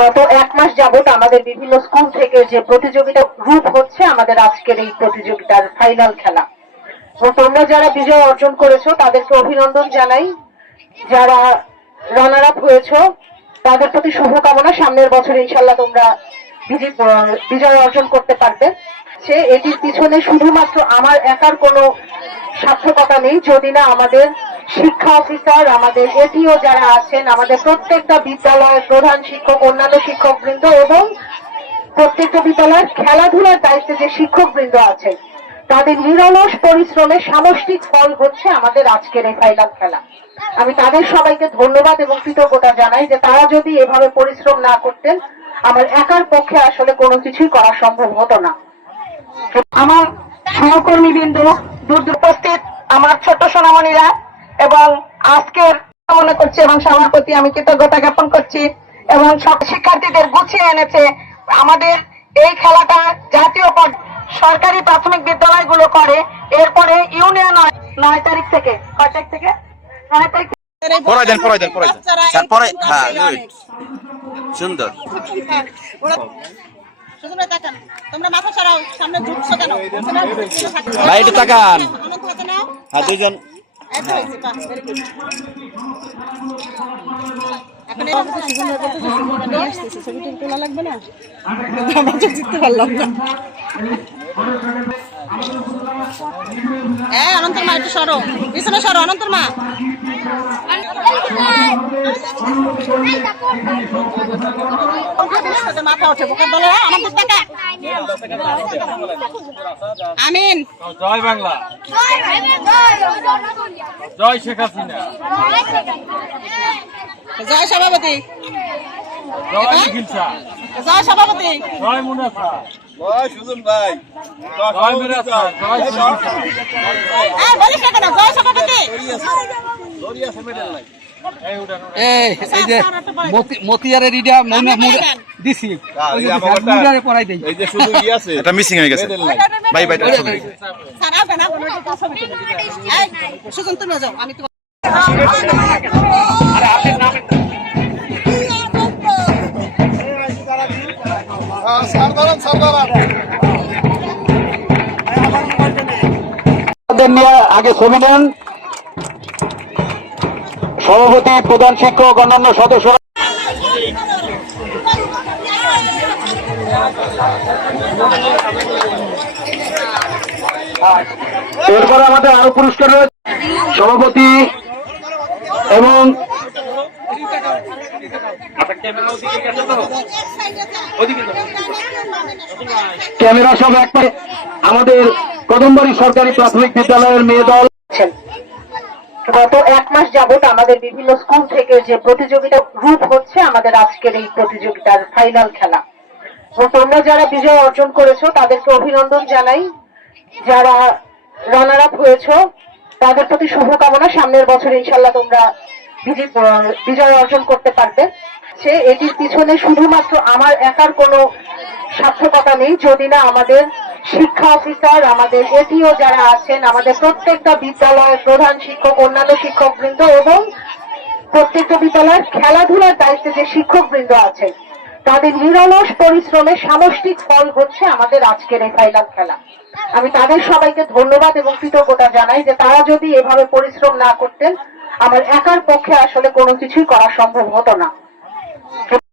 গত এক মাস যাবত আমাদের বিভিন্ন স্কুল থেকে যে প্রতিযোগিতা রূপ হচ্ছে আমাদের আজকের এই প্রতিযোগিতার ফাইনাল খেলা। তোমরা যারা বিজয় অর্জন করেছো তাদেরকে অভিনন্দন জানাই। যারা রানার আপ হয়েছো তাদের প্রতি শুভকামনা। সামনের বছর ইনশাল্লাহ তোমরা বিজয় অর্জন করতে পারবে। সে এটির পিছনে শুধুমাত্র আমার একার কোনো সার্থকতা নেই, যদি না আমাদের শিক্ষা অফিসার, আমাদের এটিও যারা আছেন, আমাদের প্রত্যেকটা বিদ্যালয়ের প্রধান শিক্ষক, অন্যান্য শিক্ষকবৃন্দ এবং প্রত্যেকটা বিদ্যালয়ের খেলাধুলার দায়িত্বে যে শিক্ষকবৃন্দ আছেন তাদের নিরলস পরিশ্রমের সামষ্টিক ফল হচ্ছে আমাদের আজকের এই ফাইনাল খেলা। আমি তাদের সবাইকে ধন্যবাদ এবং কৃতজ্ঞতা জানাই যে তারা যদি এভাবে পরিশ্রম না করতেন আমার একার পক্ষে আসলে কোনো কিছুই করা সম্ভব হতো না। আমার সহকর্মীবৃন্দ, দূর উপস্থিত আমার ছোট সোনামণিরা এবং আজকের মনে করছি এবং সবার প্রতি আমি কৃতজ্ঞতা জ্ঞাপন করছি এবং সব শিক্ষার্থীদের গুছিয়ে এনেছে। আমাদের এই খেলাটা জাতীয় সরকারি প্রাথমিক বিদ্যালয়গুলো করে, এরপরে ইউনিয়ন 9 তারিখ থেকে, কয় তারিখ থেকে? 9 তারিখ। পড়াই দেন স্যার, পরে হ্যাঁ সুন্দর। তোমরা মাথা ছাড়াও, সামনে ঝুঁকছো কেন? ভাই একটু তাকান। হ্যাঁ দুজন। তোলা লাগবে না, আমরা তো জিততে পারলাম না। হ্যাঁ অনন্তর মা একটু সরো, পিছনে সরো অনন্তর মা। মাথা ওঠে বোকার বলে আমাদের টাকা। আমিন। জয় বাংলা, জয় শেখ হাসিনা, জয় সভাপতি, জয় হিংসা, জয় সভাপতি, জয় মুনাফা, জয় সুজন ভাই, জয় মিরাসা, জয় সুনিতা। এই বলিস না কেন? জয় সভাপতি। এই যে মতিয়ারের ইডা মনে দিছি, পড়াই দেই। এই যে শুধু ই আছে, এটা মিসিং হয়ে গেছে ভাই। ভাই স্যার আসবে না, কোনো একটা ছবি তুলে দিবেন। এই সুজন তুমি যাও, আমি তো আগে ছবি নেন। সভাপতি, প্রধান শিক্ষক, অন্যান্য সদস্য। এরপরে আমাদের আরো পুরস্কার রয়েছে সভাপতি এবং ক্যামেরা সব একটা আমাদের কদমবাড়ি সরকারি প্রাথমিক বিদ্যালয়ের মেয়ে দল। গত এক মাস যাবত আমাদের বিভিন্ন স্কুল থেকে যে প্রতিযোগিতা রূপ হচ্ছে আমাদের আজকের এই প্রতিযোগিতার ফাইনাল খেলা। তোমরা যারা বিজয় অর্জন করেছো তাদেরকে অভিনন্দন জানাই। যারা রানার আপ হয়েছো তাদের প্রতি শুভকামনা। সামনের বছর ইনশাল্লাহ তোমরা বিজয় অর্জন করতে পারবে। সে এটির পিছনে শুধুমাত্র আমার একার কোনো সার্থকতা নেই, যদি না আমাদের শিক্ষা অফিসার, আমাদের এটিও যারা আছেন, আমাদের প্রত্যেকটা বিদ্যালয়ের প্রধান শিক্ষক, অন্যান্য শিক্ষকবৃন্দ এবং প্রত্যেকটা বিদ্যালয়ের খেলাধুলার দায়িত্বে যে শিক্ষকবৃন্দ আছেন তাদের নিরলস পরিশ্রমের সামষ্টিক ফল হচ্ছে আমাদের আজকের এই ফাইনাল খেলা। আমি তাদের সবাইকে ধন্যবাদ এবং কৃতজ্ঞতা জানাই যে তারা যদি এভাবে পরিশ্রম না করতেন আমার একার পক্ষে আসলে কোনো কিছুই করা সম্ভব হতো না।